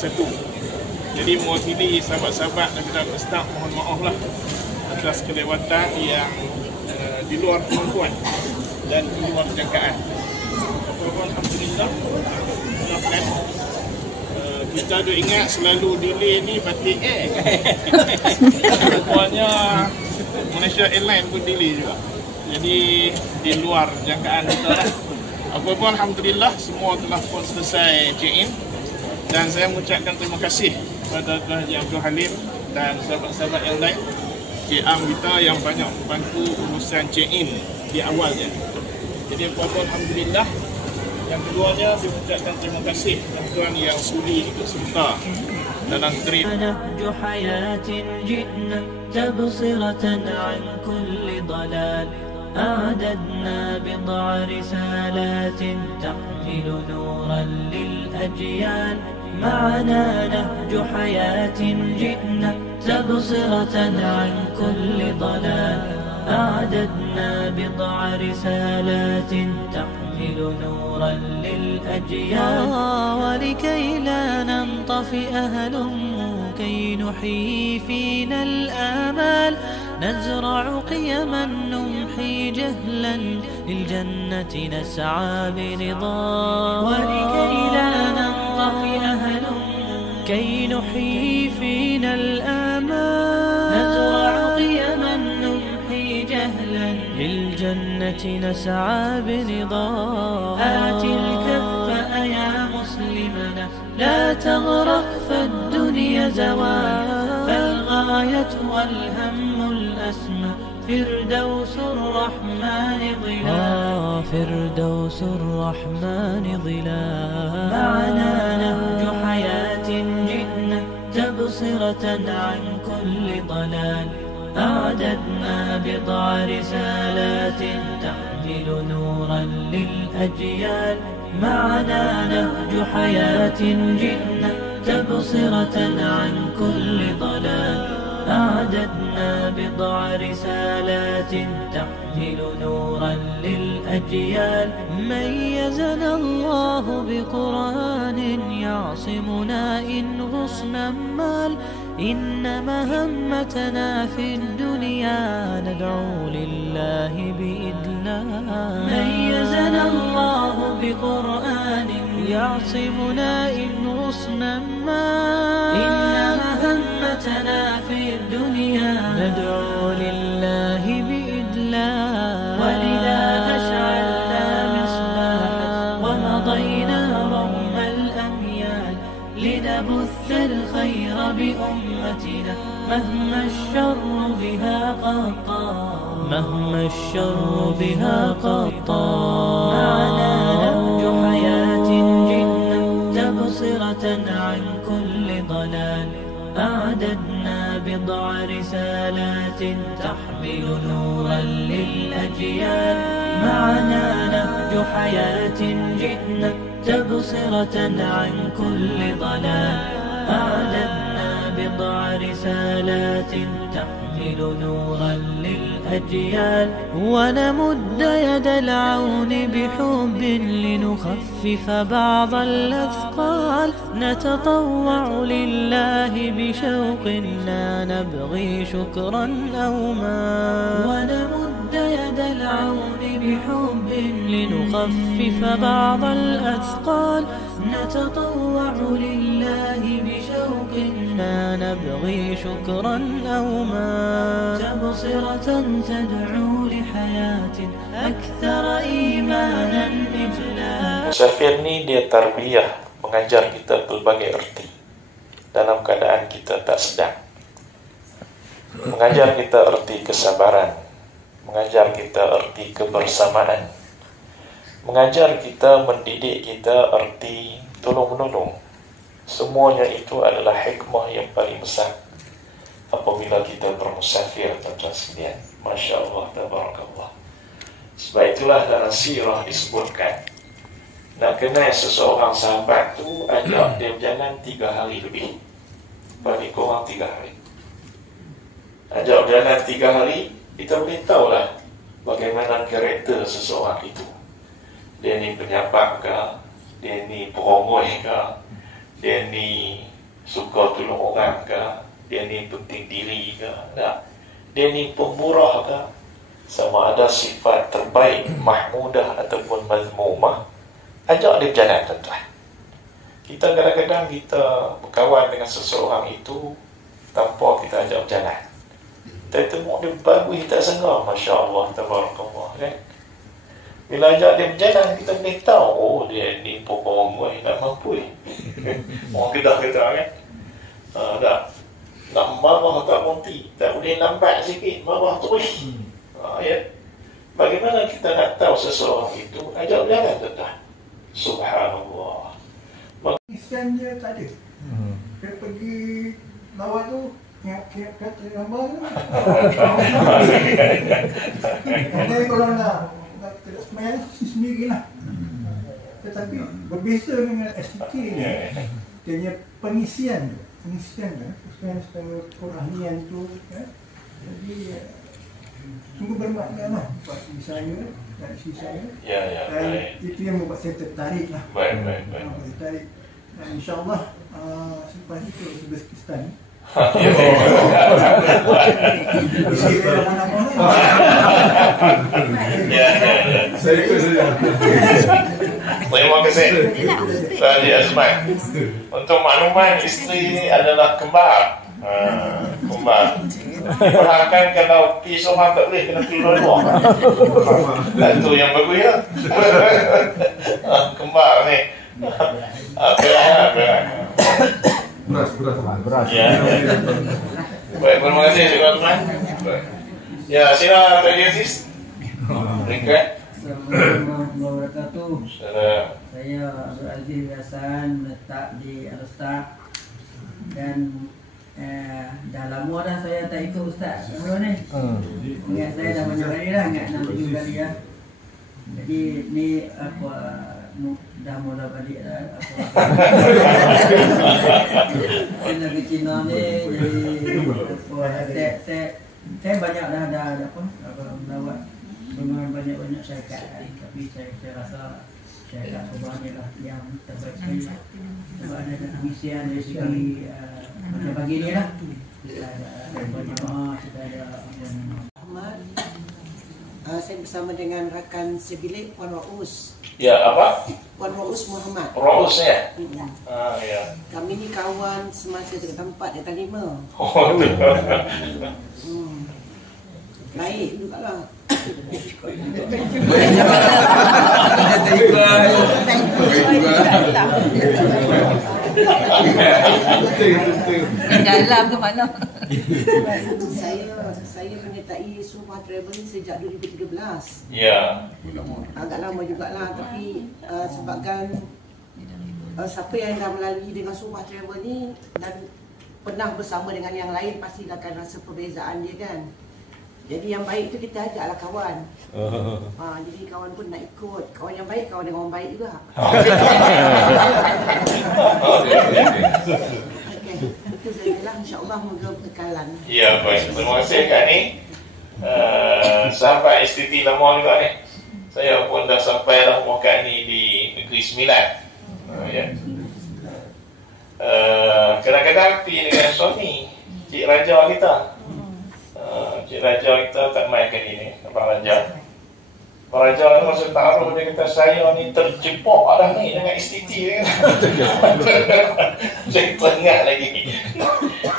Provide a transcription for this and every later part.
satu. Jadi mewakili sahabat-sahabat dan staf, mohon maaf lah atas kelewatan yang di luar kemampuan dan di luar jangkaan. Alhamdulillah, maafkan. Kita ada ingat selalu delay ni batik Rupanya Malaysia Airlines pun delay juga. Jadi di luar jangkaan kita lah. Apa-apa alhamdulillah semua telah pun selesai check-in. Dan saya mengucapkan terima kasih kepada Haji Abdul Halim dan sahabat-sahabat yang lain CM kita yang banyak membantu urusan check-in di awalnya. Jadi apa-apa alhamdulillah. Yang keduanya saya mengucapkan terima kasih tuan yang sudi ikut serta dalam trip. نهج حياة جئنا تبصرة عن كل ضلال أعددنا بضع رسالات تحمل نورا للأجيال معنا نهج حياة جئنا تبصرة عن كل ضلال أعددنا بضع رسالات تحمل نورا للأجيال ولكي لا ننطفئ هلم كي نحيي فينا الآمال نزرع قيما نمحي جهلا للجنة نسعى برضا ولكي لا ننطفئ هلم كي نحيي فينا الآمال نزرع قيما نمحي جهلا للجنة نسعى برضا آت الكف يا مسلمنا لا تغرق فالدنيا زوال فالغاية والهم الأسمى فردوس الرحمن ظلال فردوس الرحمن ظلال معنا نهج حياة جئنا تبصرة عن كل ضلال أعددنا بضع رسالات تحمل نورا للأجيال معنا نهج حياة جئنا تبصرة عن كل ضلال أعددنا بضع رسالات تحمل نورا للأجيال ميزنا الله بقرآن يعصمنا إن غصنا مال إن مهمتنا في الدنيا ندعو لله بإذلال ميزنا الله بقرآن يعصمنا إن غصنا مال إن مهمتنا في الدنيا ندعو لله بإذلال ولذا أشعلنا مصباحا ومضينا روم الأميال لنبث الخير بأمتنا مهما الشر بها قد طال مهما الشر بها قد طال معنا نهج حياة جئنا تبصرة عن كل ضلال أعددنا بضع رسالات تحمل نورا للأجيال معنا نهج حياة جئنا تبصرة عن كل ضلال أعددنا بضع رسالات تحمل نورا للأجيال ونمد يد العون بحب لنخفف بعض الأثقال نتطوع لله بشوق لا نبغي شكرا أو مال ونمد يد العون بحب لنخفف بعض الأثقال نتطوع لله بشوق لا نبغي شكرا أو مال تبصرة تدعو لحياة أكثر إيمانا إجلال. Musafir ni dia tarbiyah, mengajar kita pelbagai erti dalam keadaan kita tak sedang. Mengajar kita erti kesabaran, mengajar kita erti kebersamaan, mengajar kita, mendidik kita erti tolong-menolong. Semuanya itu adalah hikmah yang paling besar apabila kita bermusafir, tuan-tuan sekalian. Masya Allah, tabarakallah. Sebab itulah dalam sirah disebutkan, nak kenal seseorang sahabat tu ajak dia berjalan 3 hari lebih, bagi korang 3 hari. Ajak berjalan 3 hari, kita boleh tahulah bagaimana karakter seseorang itu. Dia ni penyapa ke, dia ni perongoi ke, dia ni suka tolong orang ke, dia ni penting diri ke, tak? Dia ni pemurah ke? Sama ada sifat terbaik mahmudah ataupun mazmumah, ajak dia berjalan tuan-tuan. Kita kadang-kadang kita berkawan dengan seseorang itu tanpa kita ajak berjalan. Kita tengok dia bagus, tak sangka, Masya Allah, tabarakallah, kan? Bila ajak dia berjalan, kita boleh tahu, oh dia ni pokok orang tak mampu. Orang Kedah-Kedah, kan? Tak. Nak marah tak berhenti, tak boleh lambat sikit, marah terus. Ya. Bagaimana kita nak tahu seseorang itu? Ajak berjalan, tuan-tuan. Subhanallah. Iskan dia tak ada. Dia pergi lawan tu, kiap kata gambar tu. Jadi kalau nak tidak semayang, sendirilah. Tetapi berbeza dengan STK ni, dia punya pengisian tu, perahnian tu, jadi sungguh bermakna lah bagi saya dan isteri saya. Dan itu yang membuat saya tertarik lah. Baik. Tertarik. Dan insyaAllah selepas itu ke Uzbekistan. Saya ikut saja. Terima kasih Haji Azman. Untuk makluman, isteri ini adalah kembar. Kembar. Perhatikan kalau pergi seorang tak boleh, kena pergi luar. Itu yang bagus ya. Kembar ni. Beras. Ya. Baik, terima kasih teman-teman. Ya, sila Pak Aziz. Ringkat. Assalamualaikum warahmatullahi wabarakatuh. Saya Abdul Aziz Hasan, letak di Al-Ustaz. Dan dah lama dah saya tak ikut Ustaz ni. Ingat saya dah banyak kali dah, ingat 6-7 kali dah. Jadi ni apa, dah mula balik dah. Kena ke Cina ni, jadi saya banyak dah melawat dengan banyak-banyak syarikat. Tapi saya rasa syarikat Sabah ni lah yang terbaik sekali. Sebab ada pengisian dari segi macam pagi ni lah. Kita ada jemaah, kita ada Ahmad. Saya bersama dengan rakan sebilik Puan Raus. Ya, apa? Puan Raus Muhammad. Raus ya? Ya. Kami ni kawan semasa dekat tempat Dekat 5. Oh, Baik juga lah. Dalam ke mana? Saya menyertai Subah Travel sejak 2013. Ya. Agak lama jugalah, tapi sebabkan siapa yang dah melalui dengan Subah Travel ni dan pernah bersama dengan yang lain, pasti akan rasa perbezaan dia kan. Jadi yang baik tu kita ajaklah kawan. Jadi kawan pun nak ikut. Kawan yang baik, kawan dengan orang baik juga. Okey, itu sajalah, insya-Allah moga berkekalan. Ya, baik. Terima kasih Kak ni. Sahabat STT lama juga ni. Saya pun dah sampai dah rumah Kak ni di Negeri Sembilan. Ya. Kadang-kadang pergi dengan suami, Cik Raja kita. Cik Raja kita tak mainkan ini, Abang Raja. Abang Raja tu masa taruh dia kata, saya ni terjebak dah ni dengan STT ni. Saya teringat lagi.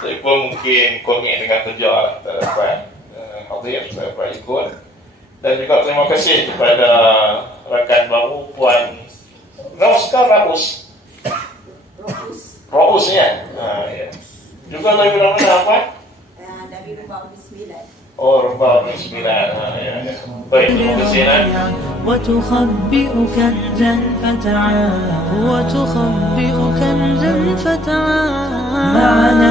Saya pun mungkin komit dengan kerja lah. Tak dapat hadir, tak dapat ikut. Dan juga terima kasih kepada rakan baru Puan Raus ke Raus? Raus ya? Ya. Juga dari mana Puan? Dari Rumah Uni 9. Oh, Rumah Uni 9. Ya. Baik, terima kasih. وتخبئ كنزا فتعال